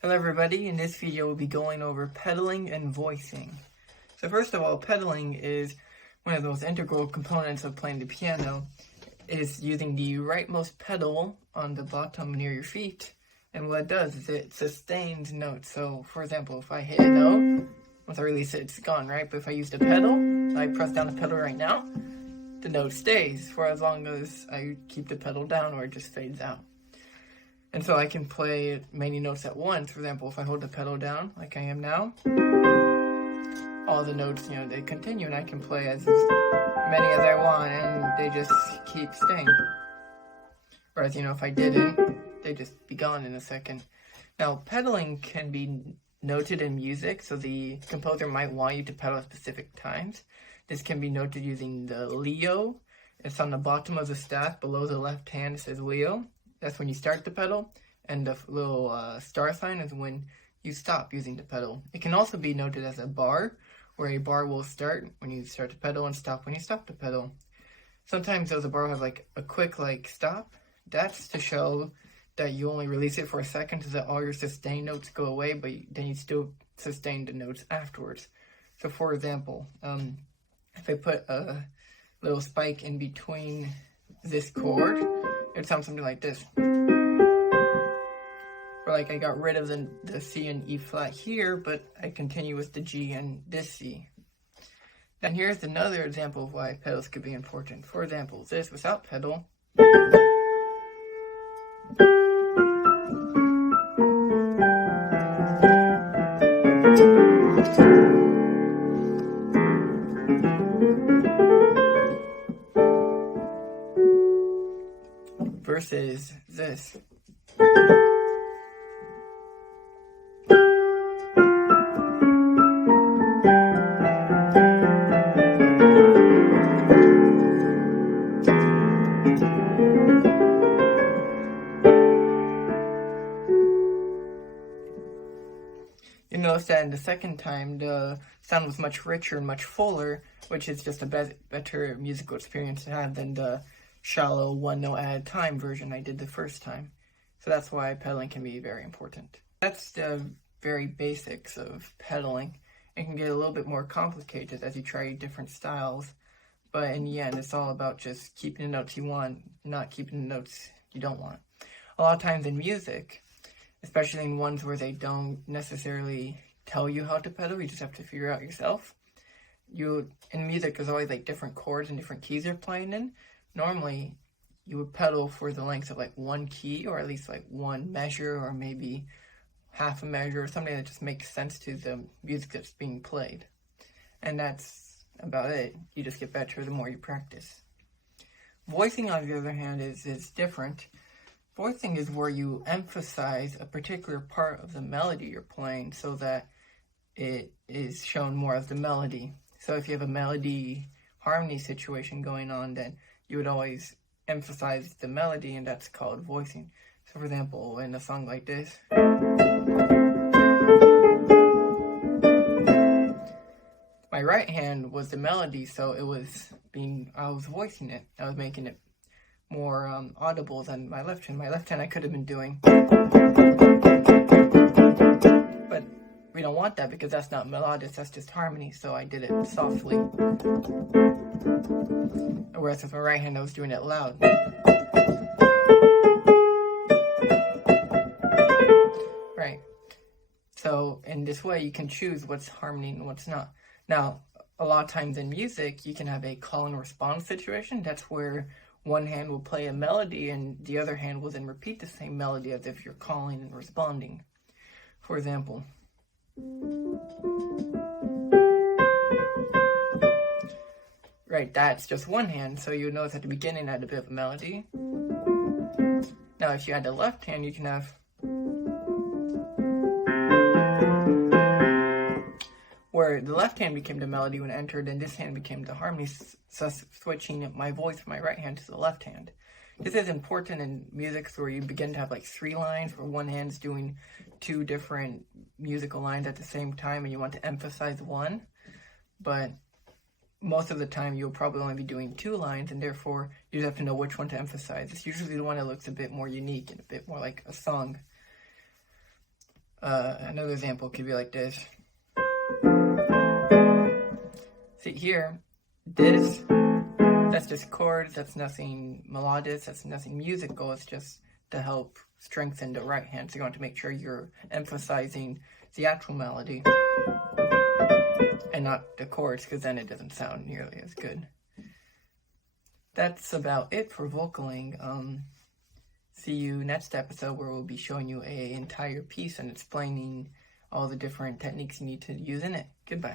Hello everybody, in this video we'll be going over pedaling and voicing. So first of all, pedaling is one of the most integral components of playing the piano. It is using the rightmost pedal on the bottom near your feet, and what it does is it sustains notes. So for example, if I hit a note, once I release it, it's gone, right? But if I use the pedal, I press down the pedal right now, the note stays for as long as I keep the pedal down, or it just fades out. And so I can play many notes at once. For example, if I hold the pedal down, like I am now, all the notes, they continue, and I can play as many as I want, and they just keep staying. Whereas, if I didn't, they'd just be gone in a second. Now, pedaling can be noted in music, so the composer might want you to pedal at specific times. This can be noted using the Leo. It's on the bottom of the staff below the left hand. It says Leo. That's when you start the pedal, and the little star sign is when you stop using the pedal. It can also be noted as a bar, where a bar will start when you start the pedal and stop when you stop the pedal. Sometimes those bar will have a quick stop. That's to show that you only release it for a second so that all your sustained notes go away, but then you still sustain the notes afterwards. So for example, if I put a little spike in between this chord, it sounds something like this. Or I got rid of the C and E flat here, but I continue with the G and this C. Then here's another example of why pedals could be important. For example, this without pedal. Versus this. You notice that in the second time, the sound was much richer and much fuller, which is just a better musical experience to have than the shallow one note at a time version I did the first time. So that's why pedaling can be very important. That's the very basics of pedaling. It can get a little bit more complicated as you try different styles, but in the end it's all about just keeping the notes you want, not keeping the notes you don't want. A lot of times in music, especially in ones where they don't necessarily tell you how to pedal, you just have to figure it out yourself. In music, there's always different chords and different keys you're playing in. Normally, you would pedal for the length of one key, or at least one measure, or maybe half a measure, or something that just makes sense to the music that's being played. And that's about it. You just get better the more you practice. Voicing, on the other hand, is different. Voicing is where you emphasize a particular part of the melody you're playing so that it is shown more as the melody. So if you have a melody harmony situation going on, then you would always emphasize the melody, and that's called voicing. So for example, in a song like this, my right hand was the melody, so I was voicing it. I was making it more audible than my left hand. My left hand I could have been doing, but we don't want that because that's not melodic, that's just harmony, so I did it softly. Whereas with my right hand I was doing it loud. Right. So in this way you can choose what's harmony and what's not. Now, a lot of times in music you can have a call and response situation. That's where one hand will play a melody and the other hand will then repeat the same melody as if you're calling and responding. For example, right, that's just one hand, so you notice at the beginning I had a bit of a melody. Now if you had the left hand, you can have where the left hand became the melody when it entered, and this hand became the harmony, thus switching my voice from my right hand to the left hand. This is important in music where you begin to have 3 lines where one hand's doing 2 different musical lines at the same time and you want to emphasize one, but most of the time you'll probably only be doing 2 lines, and therefore you just have to know which one to emphasize. It's usually the one that looks a bit more unique and a bit more like a song. Another example could be like this. See here, this, that's just chords, that's nothing melodic, that's nothing musical, it's just to help strengthen the right hand. So you want to make sure you're emphasizing the actual melody and not the chords, because then it doesn't sound nearly as good. That's about it for vocaling. See you next episode, where we'll be showing you an entire piece and explaining all the different techniques you need to use in it. Goodbye.